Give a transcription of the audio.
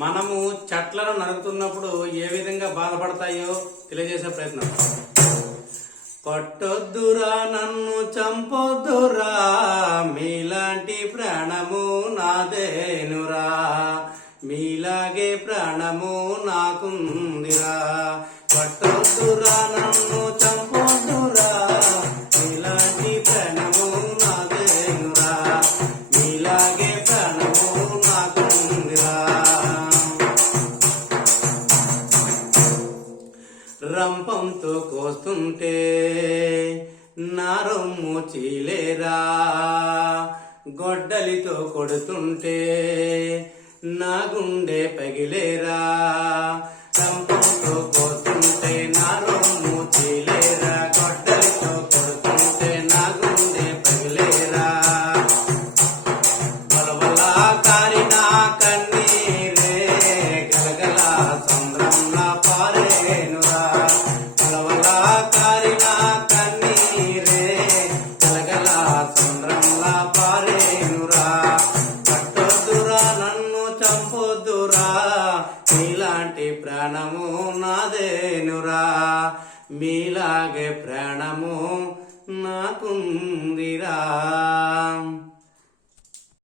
మనము చెట్లను నరుకుతున్నప్పుడు ఏ విధంగా బాధపడతాయో తెలియజేసే ప్రయత్నం. పట్టొద్దురా నన్ను చంపొద్దురా, మీలాంటి ప్రాణము నాదేనురా, మీలాగే ప్రాణము నాకుందిరా. పట్టొద్దురా నన్ను చంపొద్దురా, మీలాంటి ప్రాణము నాదేనురా, మీలాగే ప్రాణము నాకుందిరా. రంపంతో కోస్తుంటే నా రొమ్ము చీలేరా, గొడ్డలితో కొడుతుంటే నా గుండె పగిలేరా. రంపంతో కోస్తుంటే నా రొమ్ము చీలేరా, గొడ్డలితో కొడుతుంటే నా గుండె పగిలేరా. బలబలా కారిన కన్నీరే గలగల సంద్రంలా పారేనురా, బలబలా కారిన కన్నీరే గలగల సంద్రంలా పారేనురా. పట్టొద్దురా నన్ను చంపొద్దురా, మీలాంటి ప్రాణము నాదేనురా, మీలాగే ప్రాణము నాకుందిరా.